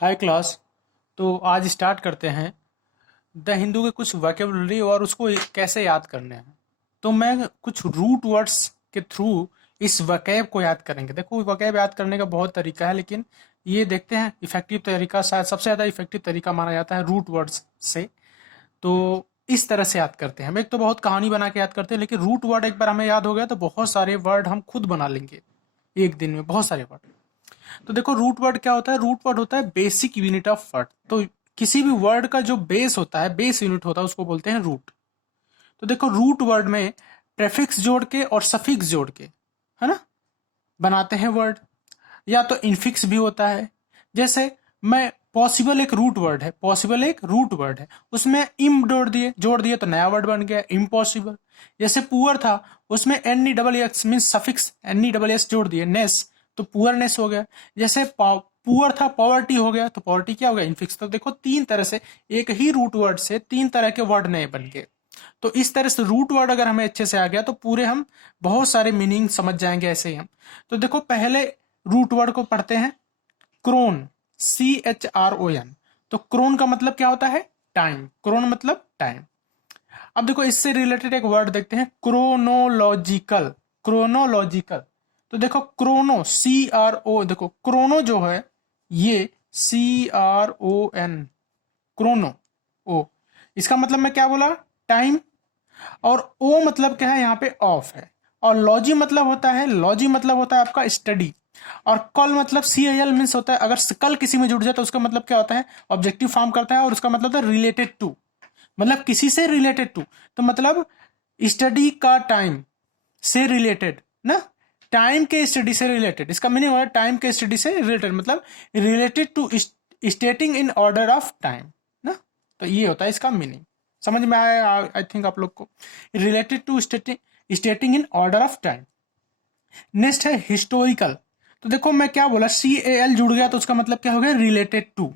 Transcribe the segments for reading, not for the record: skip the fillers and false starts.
हाय class. तो आज start करते हैं द हिंदू के कुछ वोकेबलरी और उसको कैसे याद करने हैं। तो मैं कुछ रूट वर्ड्स के थ्रू इस वकैब को याद करेंगे। देखो, वकैब याद करने का बहुत तरीका है, लेकिन ये देखते हैं इफेक्टिव तरीका, शायद सबसे ज़्यादा इफेक्टिव तरीका माना जाता है रूट वर्ड्स से। तो इस तरह से याद करते हैं। हम एक तो बहुत कहानी बना के याद करते हैं, लेकिन रूट वर्ड एक बार हमें याद हो गया तो बहुत सारे वर्ड हम खुद बना लेंगे एक दिन में, बहुत सारे वर्ड। तो देखो, रूट वर्ड क्या होता है? रूट वर्ड होता है बेसिक यूनिट ऑफ वर्ड। तो किसी भी वर्ड का जो बेस होता है, बेस यूनिट होता है, उसको बोलते हैं रूट। तो देखो, रूट वर्ड में प्रेफिक्स जोड़ के और सफिक्स जोड़ के, है ना, बनाते हैं वर्ड। या तो इनफिक्स भी होता है। जैसे मैं पॉसिबल एक रूट वर्ड है, पॉसिबल एक रूट वर्ड है, उसमें इम जोड़ दिए तो नया वर्ड बन गया इम्पॉसिबल। जैसे पुअर था, उसमें N E double X mean suffix N E double S जोड़ दिए, नेस, तो पुअरनेस हो गया। जैसे पुअर था, पॉवर्टी हो गया, तो पॉवर्टी क्या हो गया? इनफिक्स। तो देखो, तीन तरह से एक ही रूट वर्ड से तीन तरह के वर्ड नए बन गए। तो इस तरह से रूट वर्ड अगर हमें अच्छे से आ गया तो पूरे हम बहुत सारे मीनिंग समझ जाएंगे ऐसे ही हम। तो देखो, पहले रूट वर्ड को पढ़ते हैं, क्रोन, CHRON। तो क्रोन का मतलब क्या होता है? टाइम। क्रोन मतलब टाइम। अब देखो, इससे रिलेटेड एक वर्ड देखते हैं, क्रोनोलॉजिकल। क्रोनोलॉजिकल। तो देखो, क्रोनो, CRO, देखो क्रोनो जो है ये CRON, क्रोनो, ओ, इसका मतलब मैं क्या बोला? टाइम। और ओ मतलब क्या है? यहाँ पे ऑफ है। और लॉजी मतलब होता है, लॉजी मतलब होता है आपका स्टडी। और कल मतलब CAL मीन्स होता है, अगर कल किसी में जुड़ जाए तो उसका मतलब क्या होता है? ऑब्जेक्टिव फॉर्म करता है, और उसका मतलब होता है रिलेटेड टू, मतलब किसी से रिलेटेड टू। तो मतलब स्टडी का टाइम से रिलेटेड ना, टाइम के स्टडी से रिलेटेड, इसका मीनिंग होगा टाइम के स्टडी से रिलेटेड, मतलब related to stating in order of time ना। तो ये होता है इसका मीनिंग। समझ में आया आई थिंक आप लोग को? Related to stating in order of time. Next है हिस्टोरिकल। तो देखो, मैं क्या बोला, CAL जुड़ गया तो उसका मतलब क्या हो गया? Related to.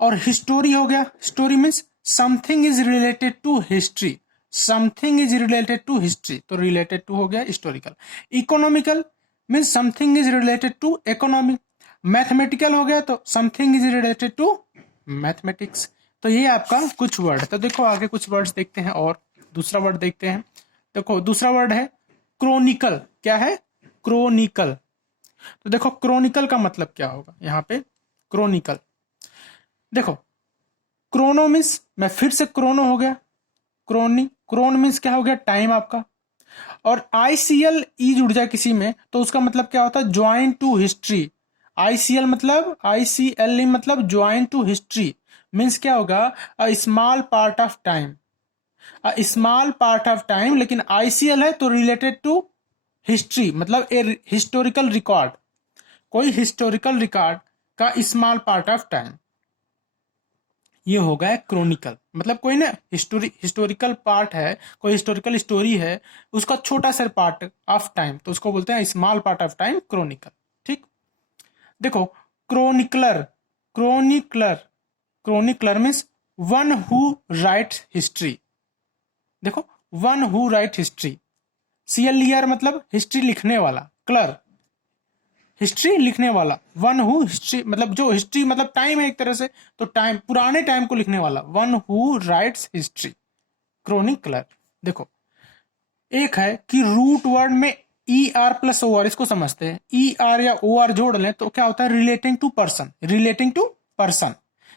और हिस्टोरी हो गया, history means something is related to history, something is related to history, तो रिलेटेड टू हो गया historical. Economical means something is related to economy. Mathematical हो गया तो something is related to mathematics. तो ये आपका कुछ वर्ड है। तो देखो, आगे कुछ वर्ड्स देखते हैं और दूसरा वर्ड देखते हैं। देखो, दूसरा वर्ड है क्रोनिकल। क्या है? क्रोनिकल। तो देखो, क्रोनिकल का मतलब क्या होगा यहाँ पे? क्रोनिकल, देखो, क्रोनो मीन्स, मैं फिर से क्रोनो हो गया, क्रोनी, क्रोन मीन्स क्या हो गया? टाइम आपका। और ICL जुड़ जाए किसी में तो उसका मतलब क्या होता है? Join to history. ICL मतलब, ICL मतलब ज्वाइन टू हिस्ट्री, मीन्स क्या होगा? A small part of time, a small part of time. लेकिन ICL है तो रिलेटेड टू हिस्ट्री, मतलब ए हिस्टोरिकल रिकॉर्ड, कोई हिस्टोरिकल रिकॉर्ड का स्मॉल पार्ट ऑफ टाइम, ये हो गया क्रोनिकल। मतलब कोई ना हिस्टोरिकल पार्ट है, कोई हिस्टोरिकल स्टोरी है, उसका छोटा सा पार्ट ऑफ टाइम, तो उसको बोलते हैं small part of time, chronicle. ठीक। देखो, chronicler, chronicler, chronicler means one who write history. देखो, one who write history, CLER मतलब हिस्ट्री लिखने वाला, क्लर हिस्ट्री लिखने वाला, वन हु हिस्ट्री मतलब जो हिस्ट्री मतलब टाइम है एक तरह से, तो टाइम, पुराने टाइम को लिखने वाला, वन हु राइट्स हिस्ट्री, क्रोनिकलर। देखो, एक है कि रूट वर्ड में ER+OR, इसको समझते हैं। ER या OR जोड़ लें तो क्या होता है? Relating to person, relating to person.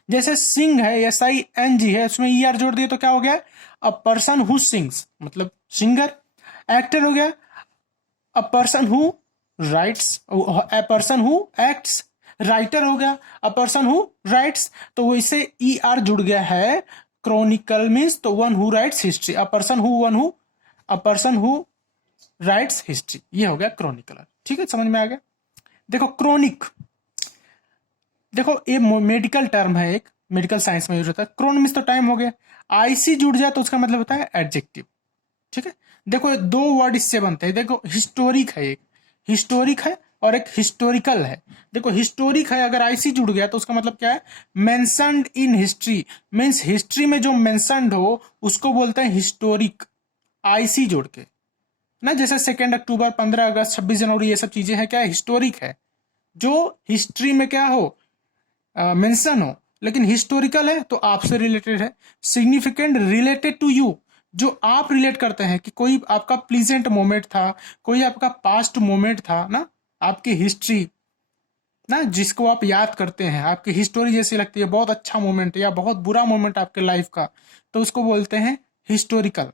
जैसे सिंग है, SING है, उसमें ER जोड़ दिए तो क्या हो गया? अ पर्सन हु सिंग्स, मतलब सिंगर। एक्टर हो गया, a person who rights, a person who acts. Writer हो गया, अ पर्सन हु राइट्स। तो इससे ER जुड़ गया है, क्रोनिकल मीन्स तो one who rights history, a person who, one who, a person who rights history, ये हो गया क्रोनिकलर। ठीक है, समझ में आ गया? देखो, क्रोनिक, देखो ये मेडिकल टर्म है, एक मेडिकल साइंस में यूज होता है। क्रोन मीन्स तो टाइम हो गया, IC जुड़ जाए तो उसका मतलब होता है एडजेक्टिव। ठीक है। देखो, दो वर्ड इससे बनते हैं। देखो, हिस्टोरिक है, एक हिस्टोरिक है और एक हिस्टोरिकल है। देखो, हिस्टोरिक है, अगर IC जुड़ गया तो उसका मतलब क्या है? Mentioned in history, means history में जो मेंशन्ड हो उसको बोलते हैं हिस्टोरिक, IC जोड़ के ना। जैसे 2 अक्टूबर, 15 अगस्त, 26 जनवरी, ये सब चीजें हैं, क्या हिस्टोरिक है? जो हिस्ट्री में क्या हो, मेंशन हो, लेकिन हिस्टोरिकल है तो आपसे रिलेटेड है। सिग्निफिकेंट रिलेटेड टू यू, जो आप रिलेट करते हैं कि कोई आपका प्लीजेंट मोमेंट था, कोई आपका पास्ट मोमेंट था ना, आपकी हिस्ट्री ना, जिसको आप याद करते हैं, आपकी हिस्टोरी जैसी लगती है, बहुत अच्छा मोमेंट या बहुत बुरा मोमेंट आपके लाइफ का, तो उसको बोलते हैं हिस्टोरिकल।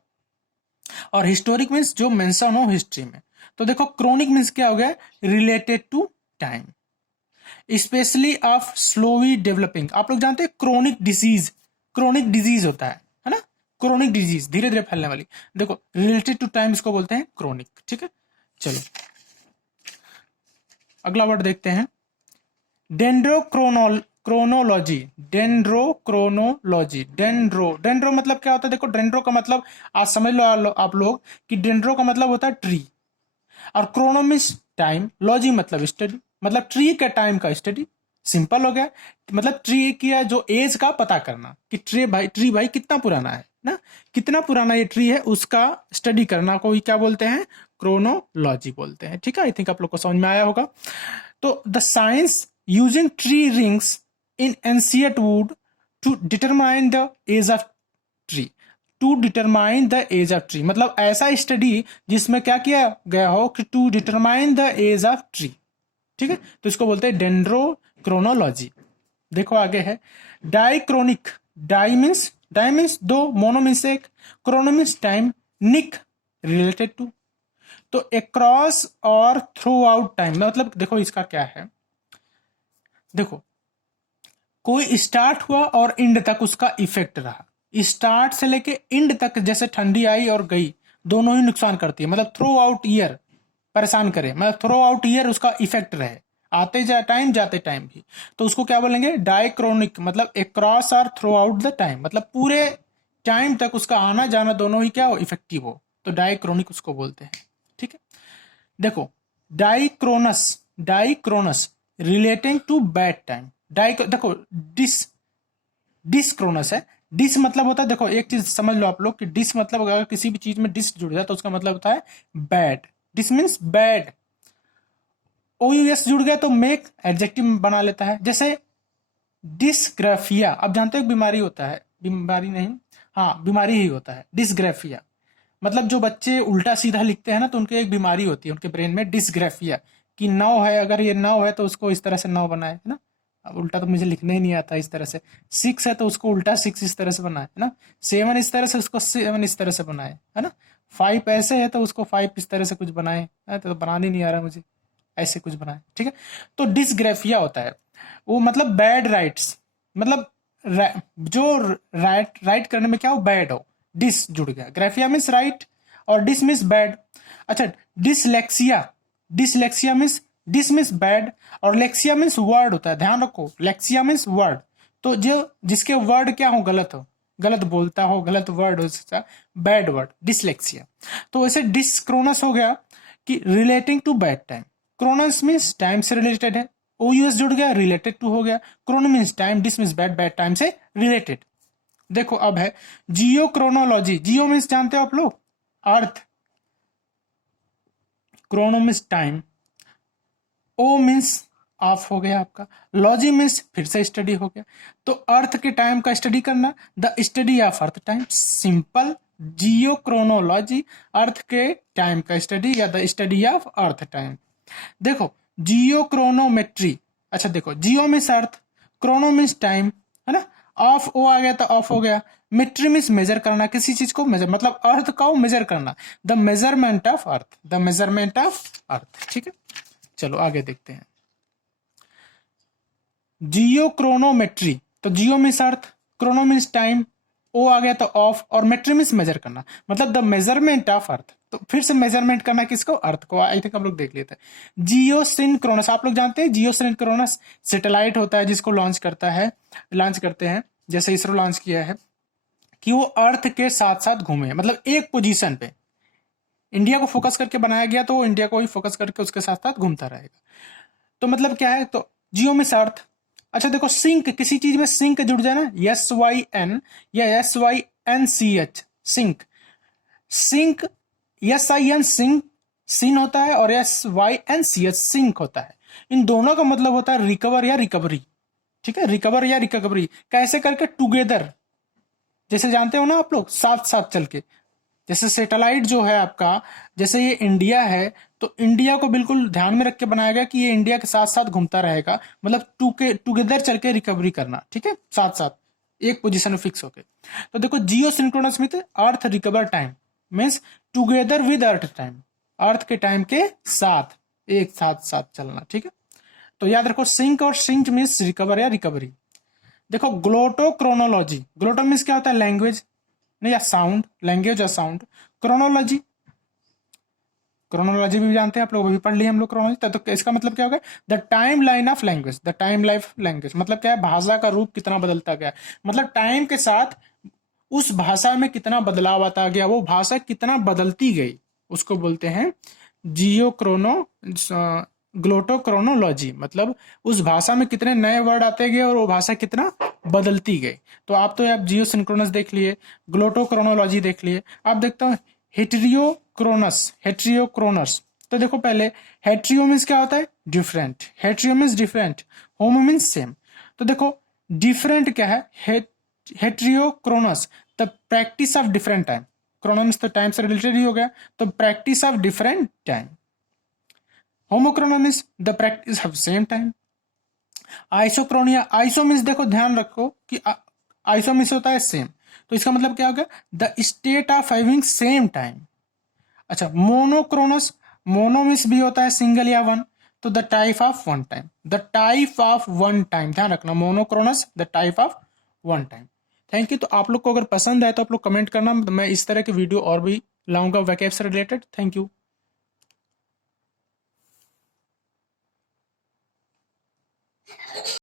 और हिस्टोरिक मीन्स जो मेंशन हो हिस्ट्री में। तो देखो क्रोनिक मीन्स क्या हो गया, related to time, specially of slowly developing. आप लोग जानते हैं क्रोनिक डिजीज होता है ना, क्रोनिक डिजीज धीरे धीरे फैलने वाली। देखो रिलेटेड टू टाइम इसको बोलते हैं क्रोनिक। ठीक है, चलो अगला वर्ड देखते हैं, क्रोनोलॉजी। डेंड्रो मतलब क्या होता है, देखो डेंड्रो का मतलब आज समझ लो आप लोग कि डेंड्रो का मतलब होता है ट्री, और क्रोनोमिस टाइम, लॉजी मतलब स्टडी, मतलब ट्री का टाइम का स्टडी। सिंपल हो गया, मतलब ट्री की जो एज का पता करना कि ट्री भाई कितना पुराना है ना, कितना पुराना ये ट्री है उसका स्टडी करना को क्या बोलते हैं, क्रोनोलॉजी बोलते हैं। ठीक है, आई थिंक आप लोग को समझ में आया होगा। तो the science using tree rings in ancient wood to determine the age of tree, to determine the age of tree, मतलब ऐसा स्टडी जिसमें क्या किया गया हो कि to determine the age of tree. ठीक है, तो इसको बोलते हैं डेंड्रोक्रोनोलॉजी। देखो आगे है डाइक्रोनिक। डाई मीन्स दो, मोनो मीन्स एक, chrono means time, nic related to. तो अक्रॉस और थ्रू आउट टाइम, मतलब देखो इसका क्या है, देखो कोई स्टार्ट हुआ और एंड तक उसका इफेक्ट रहा, स्टार्ट से लेके एंड तक, जैसे ठंडी आई और गई दोनों ही नुकसान करती है, मतलब थ्रू आउट ईयर परेशान करे, मतलब थ्रू आउट ईयर उसका इफेक्ट रहे, आते जाए टाइम जाते टाइम भी, तो उसको क्या बोलेंगे, डाइक्रोनिक, मतलब अक्रॉस और थ्रू आउट द टाइम, मतलब पूरे टाइम तक उसका आना जाना दोनों ही क्या हो, इफेक्टिव हो, तो डाइक्रोनिक उसको बोलते हैं। ठीक है, देखो डाइक्रोनस रिलेटिंग टू बैड टाइम, देखो डिसक्रोनस है। डिस मतलब होता है, देखो एक चीज समझ लो आप लोग कि डिस मतलब अगर किसी भी चीज में डिस जुड़ जाए तो उसका मतलब होता है बैड, डिस मीन्स बैड। ओ यू एस जुड़ गया तो मेक एडजेक्टिव बना लेता है, जैसे डिसग्राफिया, आप जानते हो एक बीमारी होता है, बीमारी नहीं, हाँ बीमारी ही होता है डिसग्राफिया, मतलब जो बच्चे उल्टा सीधा लिखते हैं ना, तो उनकी एक बीमारी होती है उनके ब्रेन में, डिसग्राफिया, कि 9 है, अगर ये 9 है तो उसको इस तरह से 9 बनाए, है ना। अब उल्टा तो मुझे लिखने ही नहीं आता इस तरह से। 6 है तो उसको उल्टा 6 इस तरह से बनाए, है ना। 7 इस तरह से, उसको 7 इस तरह से बनाए, है ना। 5 ऐसे है तो उसको 5 इस तरह से कुछ बनाए, तो बनाने नहीं आ रहा मुझे, ऐसे कुछ बनाए। ठीक है, तो डिसग्राफिया होता है वो, मतलब बैड राइट्स, मतलब जो राइट करने में क्या हो, बैड हो, डिस जुड़ गया, ग्राफिया मीन्स राइट और डिस मीन्स बैड। अच्छा, dyslexia, dyslexia means, dys means bad और लेक्सिया मीन्स वर्ड होता है, ध्यान रखो, लेक्सिया मीन्स वर्ड, तो जो जिसके वर्ड क्या हो, गलत हो, गलत बोलता हो, गलत वर्ड हो सकता, बैड वर्ड, डिसलेक्सिया। तो वैसे डिसक्रोनस हो गया कि relating to bad time, chronous means time से रिलेटेड है, ओ यूएस जुड़ गया, रिलेटेड टू हो गया, chrono means time, dys means bad, bad time से रिलेटेड। देखो अब है जियो क्रोनोलॉजी, जियो मीन्स जानते हो आप लोग earth, chrono means time, o means of हो गया आपका, लॉजी मीन्स फिर से स्टडी हो गया, तो अर्थ के टाइम का स्टडी करना, the study of earth time, simple, geochronology earth के टाइम का स्टडी या the study of earth time. देखो जियो क्रोनोमेट्री, अच्छा देखो geo means earth, chrono means time, है ना, ऑफ ओ आ गया तो ऑफ हो गया, मेट्री मीन्स मेजर करना, किसी चीज को मेजर, मतलब अर्थ का मेजर करना, the measurement of earth, the measurement of earth. ठीक है, चलो आगे देखते हैं, जियो क्रोनोमेट्री, तो geo means earth, chrono means time, o आ गया तो ऑफ, और मेट्री मीन्स मेजर करना, मतलब द मेजरमेंट ऑफ अर्थ, तो फिर से मेजरमेंट करना किसको, अर्थ को, आई थिंक हम लोग देख लेते हैं। जियो सिंक्रोनस, आप लोग जानते हैं जियो सिंक्रोनस सैटेलाइट होता है जिसको लॉन्च करते हैं, जैसे इसरो लॉन्च किया है, कि वो अर्थ के साथ साथ घूमे, मतलब एक पोजीशन पे इंडिया को फोकस करके बनाया गया, तो वो इंडिया को ही फोकस करके उसके साथ साथ घूमता रहेगा। तो मतलब क्या है, तो जियो में अर्थ। अच्छा देखो सिंक, किसी चीज में सिंक जुड़ जाए ना, SYN या SYNCH, sync, sync, SIN sync, syn होता है, और SYNCH सिंक होता है, इन दोनों का मतलब होता है रिकवर या रिकवरी, ठीक है, रिकवर या रिकवरी कैसे करके, टुगेदर, जैसे जानते हो ना आप लोग, साथ साथ चल के। जैसे सैटेलाइट जो है आपका, जैसे ये इंडिया है, तो इंडिया को बिल्कुल ध्यान में रख के बनाया गया कि ये इंडिया के साथ साथ घूमता रहेगा, मतलब टुगेदर चल के रिकवरी करना, ठीक है, साथ साथ एक पोजीशन में फिक्स होके। तो देखो geosynchronous with earth recover time means together with earth time, earth के टाइम के साथ, एक साथ साथ चलना, ठीक है। तो याद रखो सिंक और सिंक मीन्स रिकवर या रिकवरी। देखो ग्लोटोक्रोनोलॉजी, ग्लोटो मीन्स क्या होता है, लैंग्वेज नहीं या साउंड, लैंग्वेज या साउंड। क्रोनोलॉजी, क्रोनोलॉजी भी जानते हैं आप लोग, अभी पढ़ लिए हम लोग क्रोनोलॉजी। तो इसका मतलब क्या होगा, the time line of language, the time life language मतलब क्या है, भाषा का रूप कितना बदलता गया, मतलब टाइम के साथ उस भाषा में कितना बदलाव आता गया, वो भाषा कितना बदलती गई, उसको बोलते हैं जियोक्रोनो ग्लोटोक्रोनोलॉजी। मतलब उस भाषा में कितने नए वर्ड आते गए और वो भाषा कितना बदलती गई। तो आप तो आप जियो सिंक्रोनस देख लिए, ग्लोटोक्रोनोलॉजी देख लिए। आप देखते हो हेटेरियोक्रोनस, हेटेरियोक्रोनस। तो देखो पहले हेटेरियो मीन्स क्या होता है, different, hetero means different, homo means same. तो देखो डिफरेंट क्या है, heterochronous the practice of different time, क्रोनोमिस तो टाइम से रिलेटेड ही हो गया, तो प्रैक्टिस ऑफ डिफरेंट टाइम। होमोक्रोनोमिस the practice of same time. Isochronia, iso means देखो ध्यान रखो कि आइसो मीन्स होता है सेम, तो इसका मतलब क्या होगा, the state of having same time. अच्छा मोनोक्रोनस, मोनो मीन्स भी होता है सिंगल या वन, तो the type of one time, the type of one time, ध्यान रखना monochronous the type of one time. Thank you. तो आप लोग को अगर पसंद आए तो आप लोग कमेंट करना, मैं इस तरह के वीडियो और भी लाऊंगा वैकेब से रिलेटेड। Thank you.